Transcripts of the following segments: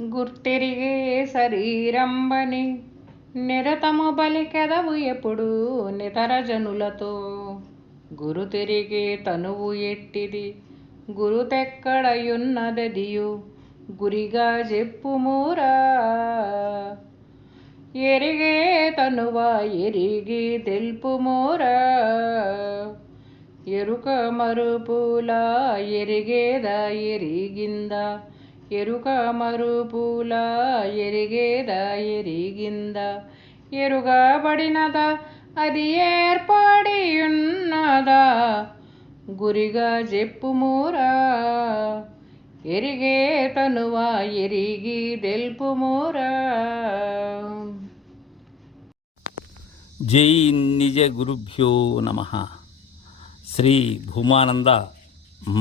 గుర్తిరిగే శరీరంబని నిరతము బలికెదవు ఎప్పుడు నితర జనులతో గురు తిరిగే తనువు ఎట్టిది? గురుతెక్కడయున్నదదియు? గురిగా చెప్పుమూరా ఎరిగే తనువా ఎరిగి తెలుపుమూరా? ఎరుక మరుపులా ఎరిగేదా? ఎరిగిందా? ఎరుక మరుపుల ఎరిగేదా ఎరిగింద. ఎరుగబడినదా అది ఏర్పడి ఉన్నదా. గురిగా చెప్పుమూరా ఎరిగే తనువా ఎరిగి తెలుపుమోరా జై నిజ గురుభ్యో నమ. శ్రీ భూమానంద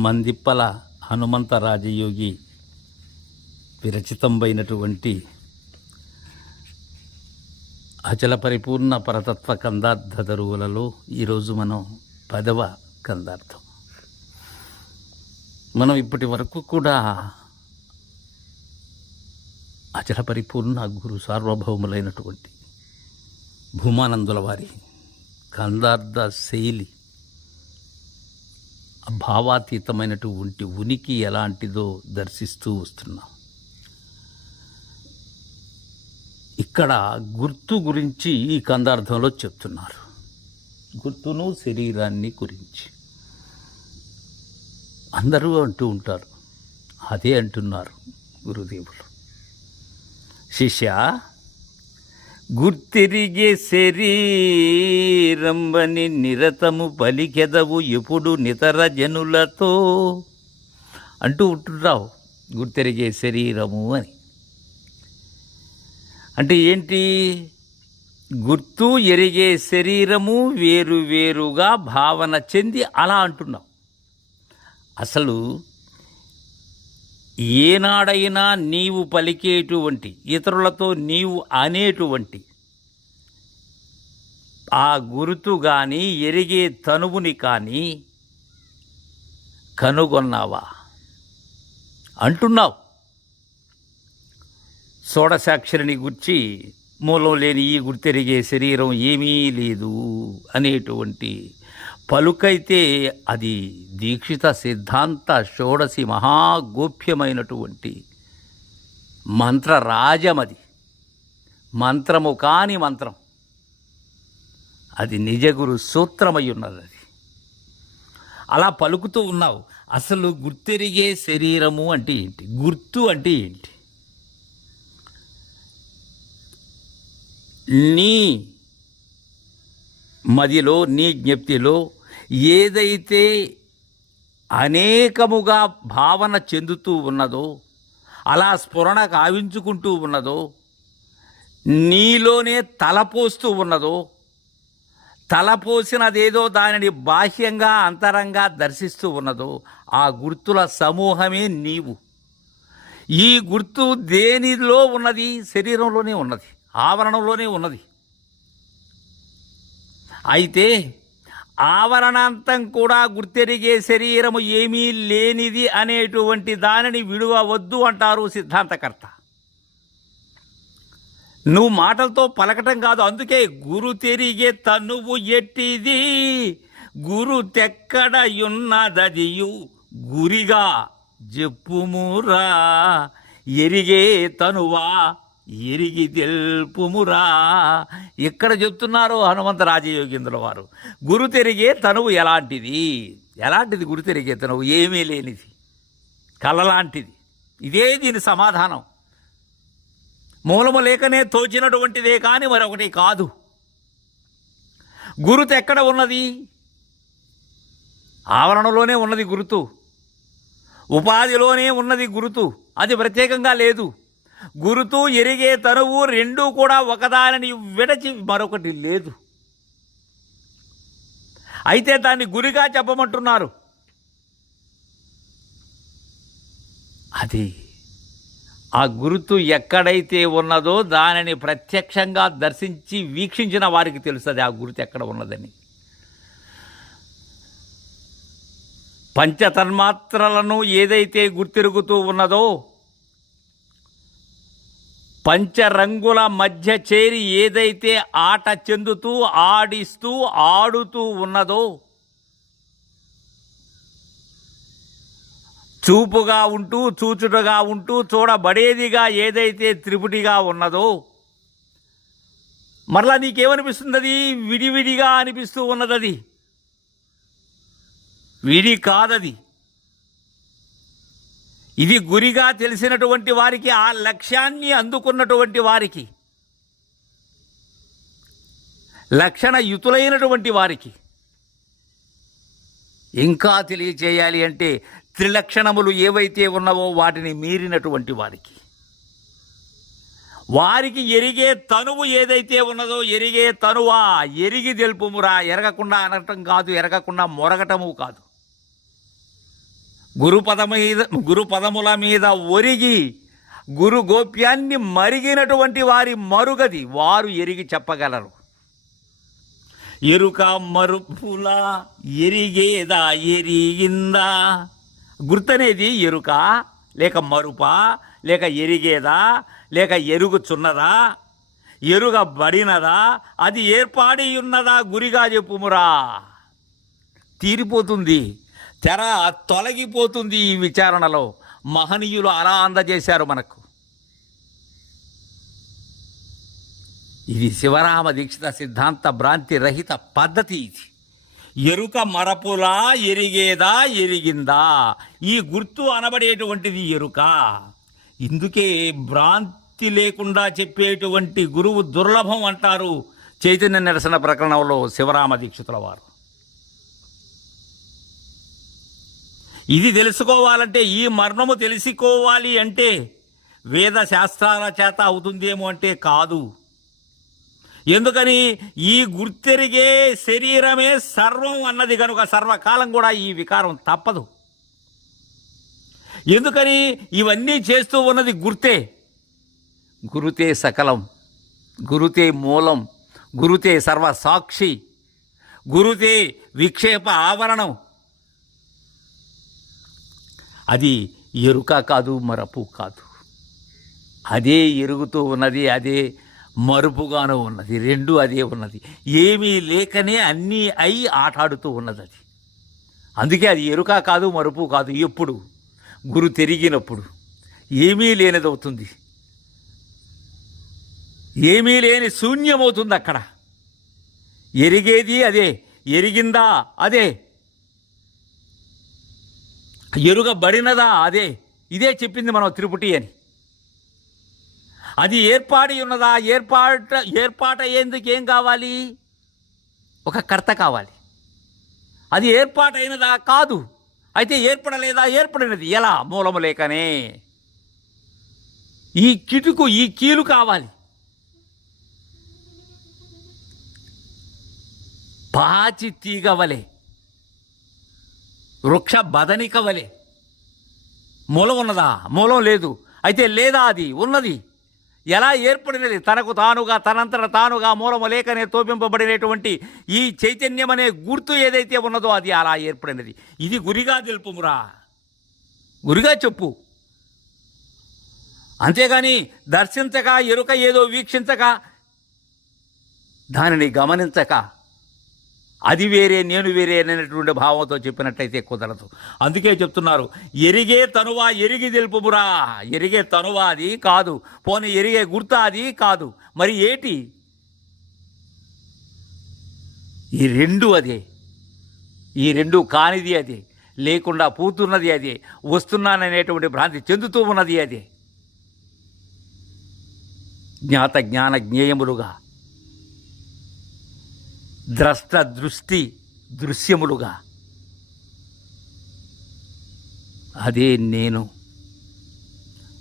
మందిప్పల హనుమంత రాజయోగి విరచితంబైనటువంటి అచల పరిపూర్ణ పరతత్వ కందార్థ దరువులలో ఈరోజు మనం పదవ కందార్థం. మనం ఇప్పటి వరకు కూడా అచల పరిపూర్ణ గురు సార్వభౌములైనటువంటి భూమానందుల వారి కందార్థ శైలి భావాతీతమైనటువంటి ఉనికి ఎలాంటిదో దర్శిస్తూ వస్తున్నాం. ఇక్కడ గుర్తు గురించి ఈ కందార్థంలో చెప్తున్నారు. గుర్తును శరీరాన్ని గురించి. అందరూ అంటూ ఉంటారు. అదే అంటున్నారు గురుదేవులు. శిష్య గుర్తిరిగే శరీరంబని నిరతము పలికెదవు ఎప్పుడు నితర జనులతో అంటూ ఉంటున్నావు. గుర్తిరిగే శరీరము అని. అంటే ఏంటి? గుర్తు ఎరిగే శరీరము వేరు వేరుగా భావన చెంది అలా అంటున్నావు అసలు ఏనాడైనా నీవు పలికేటువంటి ఇతరులతో నీవు అనేటువంటి ఆ గుర్తు కానీ ఎరిగే తనువుని కానీ కనుగొన్నావా? అంటున్నావు. షోడశాక్షరిని గుర్చి మూలం లేని ఈ గుర్తెరిగే శరీరం ఏమీ లేదు అనేటువంటి పలుకైతే అది దీక్షిత సిద్ధాంత షోడసి మహాగోప్యమైనటువంటి మంత్రరాజమది. మంత్రము కాని మంత్రం. అది నిజగురు సూత్రమై ఉన్నది అది అలా పలుకుతూ ఉన్నావు. అసలు గుర్తెరిగే శరీరము అంటే ఏంటి? గుర్తు అంటే ఏంటి? నీ మదిలో నీ జ్ఞప్తిలో ఏదైతే అనేకముగా భావన చెందుతూ ఉన్నదో అలా స్ఫురణ కావించుకుంటూ ఉన్నదో నీలోనే తలపోస్తూ ఉన్నదో తలపోసినదేదో దానిని బాహ్యంగా అంతరంగా దర్శిస్తూ ఉన్నదో ఆ గుర్తుల సమూహమే నీవు. ఈ గుర్తు దేనిలో ఉన్నది? శరీరంలోనే ఉన్నది. ఆవరణంలోనే ఉన్నది. అయితే ఆవరణాంతం కూడా గుర్తెరిగే శరీరము ఏమీ లేనిది అనేటువంటి దానిని విడువవద్దు అంటారు సిద్ధాంతకర్త. నువ్వు మాటలతో పలకటం కాదు అందుకే గురు తెరిగే తనువు ఎట్టిది? గురు తెక్కడయున్నదదియు గురిగా చెప్పుమురా ఎరిగే తనువా? ఎరిగి తెలుపుమురా ఇక్కడ చెప్తున్నారు హనుమంత రాజయోగేంద్రుల వారు. గురు తెరిగే తనువు ఎలాంటిది? ఎలాంటిది గురు తెరిగే తనువు? ఏమీ లేనిది. కలలాంటిది. ఇదే దీని సమాధానం. మూలము లేకనే తోచినటువంటిదే కానీ మరొకటి కాదు. గురుతు ఎక్కడ ఉన్నది? ఆవరణలోనే ఉన్నది గురుతు. ఉపాధిలోనే ఉన్నది గురుతు. అది ప్రత్యేకంగా లేదు. గురుతు ఎరిగే తనువు రెండూ కూడా ఒకదానిని విడచి మరొకటి లేదు. అయితే దాన్ని గురిగా చెప్పమంటున్నారు. అది ఆ గురుతు ఎక్కడైతే ఉన్నదో దానిని ప్రత్యక్షంగా దర్శించి వీక్షించిన వారికి తెలుస్తుంది ఆ గురుతు ఎక్కడ ఉన్నదని. పంచతన్మాత్రలను ఏదైతే గుర్తిరుగుతూ ఉన్నదో పంచరంగుల మధ్య చేరి ఏదైతే ఆట చెందుతూ ఆడిస్తూ ఆడుతూ ఉన్నదో చూపుగా ఉంటూ చూచుటగా ఉంటూ చూడబడేదిగా ఏదైతే త్రిపుటిగా ఉన్నదో మరలా నీకేమనిపిస్తుంది అది విడివిడిగా అనిపిస్తూ ఉన్నదది. విడి కాదది. ఇది గురిగా తెలిసినటువంటి వారికి ఆ లక్ష్యాన్ని అందుకున్నటువంటి వారికి లక్షణ యుతులైనటువంటి వారికి ఇంకా తెలియచేయాలి అంటే త్రిలక్షణములు ఏవైతే ఉన్నవో వాటిని మీరినటువంటి వారికి. వారికి ఎరిగే తనువు ఏదైతే ఉన్నదో ఎరిగే తనువా ఎరిగి తెలుపుమురా ఎరగకుండా అనటం కాదు ఎరగకుండా మొరగటము కాదు. గురుపద మీద గురుపదముల మీద ఒరిగి గురు గోప్యాన్ని మరిగినటువంటి వారి మరుగది. వారు ఎరిగి చెప్పగలరు. ఎరుక మరుపులా ఎరిగేదా ఎరిగిందా? గుర్తనేది ఎరుక లేక మరుపా లేక ఎరిగేదా లేక ఎరుగుచున్నదా? ఎరుగబడినదా అది ఏర్పాడి ఉన్నదా గురిగా చెప్పుమురా. తీరిపోతుంది. తెర తొలగిపోతుంది ఈ విచారణలో. మహనీయులు అలా అందజేశారు మనకు. ఇది శివరామ దీక్షిత సిద్ధాంత భ్రాంతి రహిత పద్ధతి ఇది. ఎరుక మరపులా ఎరిగేదా ఎరిగిందా? ఈ గుర్తు అనబడేటువంటిది ఎరుక. ఇందుకే భ్రాంతి లేకుండా చెప్పేటువంటి గురువు దుర్లభం అంటారు చైతన్య నిరసన ప్రకరణంలో శివరామ దీక్షితుల వారు. ఇది తెలుసుకోవాలంటే ఈ మర్మము తెలుసుకోవాలి అంటే వేద శాస్త్రాల చేత అవుతుందేమో అంటే కాదు. ఎందుకని ఈ గుర్తెరిగే శరీరమే సర్వం అన్నది కనుక సర్వకాలం కూడా ఈ వికారం తప్పదు. ఎందుకని ఇవన్నీ చేస్తూ ఉన్నది గుర్తే. గురుతే సకలం గురుతే మూలం గురుతే సర్వసాక్షి గురుతే విక్షేప ఆవరణం అది ఎరుక కాదు మరపు కాదు. అదే ఎరుగుతూ ఉన్నది అదే మరుపుగాను ఉన్నది రెండు అదే ఉన్నది. ఏమీ లేకనే అన్నీ అయి ఆటాడుతూ ఉన్నది అది అందుకే అది ఎరుక కాదు మరుపు కాదు ఎప్పుడు? గురు తిరిగినప్పుడు. ఏమీ లేనిదవుతుంది. ఏమీ లేని శూన్యమవుతుంది అక్కడ. ఎరిగేది అదే ఎరిగిందా అదే. ఎరుగబడినదా? అదే ఇదే చెప్పింది మనం తిరుపతి అని. అది ఏర్పాడి ఉన్నదా? ఏర్పాట ఏర్పాట అయ్యేందుకు ఏం కావాలి? ఒక కర్త కావాలి. అది ఏర్పాటైనదా? కాదు. అయితే ఏర్పడలేదా? ఏర్పడినది. ఎలా? మూలము లేకనే. ఈ కిటుకు ఈ కీలు కావాలి. పాచి తీగవలే. వృక్ష బదనిక వలె. మూలం ఉన్నదా? మూలం లేదు. అయితే లేదా అది? ఉన్నది. ఎలా ఏర్పడినది? తనకు తానుగా తనంతట తానుగా మూలము లేకనే తోపింపబడినటువంటి ఈ చైతన్యం అనే గుర్తు ఏదైతే ఉన్నదో అది అలా ఏర్పడినది. ఇది గురిగా తెలుపుమురా. గురిగా చెప్పు. అంతేగాని దర్శించక ఎరుక ఏదో వీక్షించక దానిని గమనించక అది వేరే నేను వేరే అనేటువంటి భావంతో చెప్పినట్టయితే కుదరదు. అందుకే చెప్తున్నారు ఎరిగే తనువా ఎరిగి తెలుపురా ఎరిగే తనువా అది కాదు పోనీ ఎరిగే గుర్త అది కాదు. మరి ఏటి? ఈ రెండు అదే ఈ రెండు కానిది అదే లేకుండా పూతున్నది అదే వస్తున్నాననేటువంటి భ్రాంతి చెందుతూ ఉన్నది అదే. జ్ఞాత జ్ఞాన జ్ఞేయములుగా ద్రష్ట దృష్టి దృశ్యములుగా. అదే నేను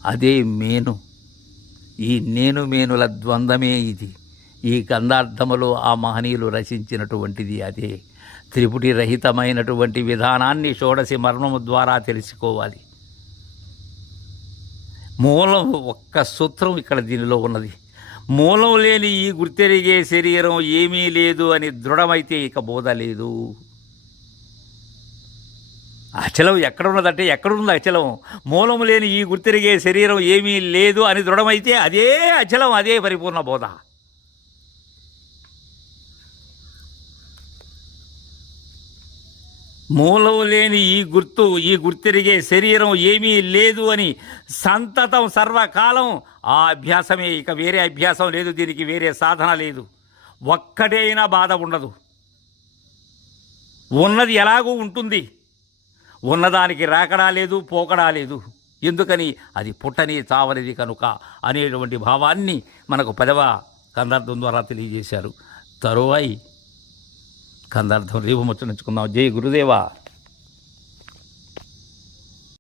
అదే మేను ఈ నేను మేనుల ద్వంద్వమే ఇది. ఈ గంధార్థములో ఆ మహనీయులు రచించినటువంటిది అదే. త్రిపుటి రహితమైనటువంటి విధానాన్ని షోడసి మర్మము ద్వారా తెలుసుకోవాలి. మూలం ఒక్క సూత్రం ఇక్కడ దీనిలో ఉన్నది. మూలం లేని ఈ గుర్తెరిగే శరీరం ఏమీ లేదు అని దృఢమైతే ఇక బోధ లేదు. అచలం ఎక్కడున్నదంటే ఎక్కడుంది అచలం? మూలం లేని ఈ గుర్తిరిగే శరీరం ఏమీ లేదు అని దృఢమైతే అదే అచలం అదే పరిపూర్ణ బోధ. మూలం లేని ఈ గుర్తు ఈ గుర్తిరిగే శరీరం ఏమీ లేదు అని సంతతం సర్వకాలం ఆ అభ్యాసమే. ఇక వేరే అభ్యాసం లేదు దీనికి వేరే సాధన లేదు. ఒక్కటైనా బాధ ఉండదు. ఉన్నది ఎలాగూ ఉంటుంది. ఉన్నదానికి రాకడా లేదు పోకడా లేదు. ఎందుకని? అది పుట్టని చావనిది కనుక అనేటువంటి భావాన్ని మనకు పదవ కందార్థం ద్వారా తెలియజేశారు. తరువాయి స్కందార్థం రేపు ముచ్చరించుకుందాం జై గురుదేవా.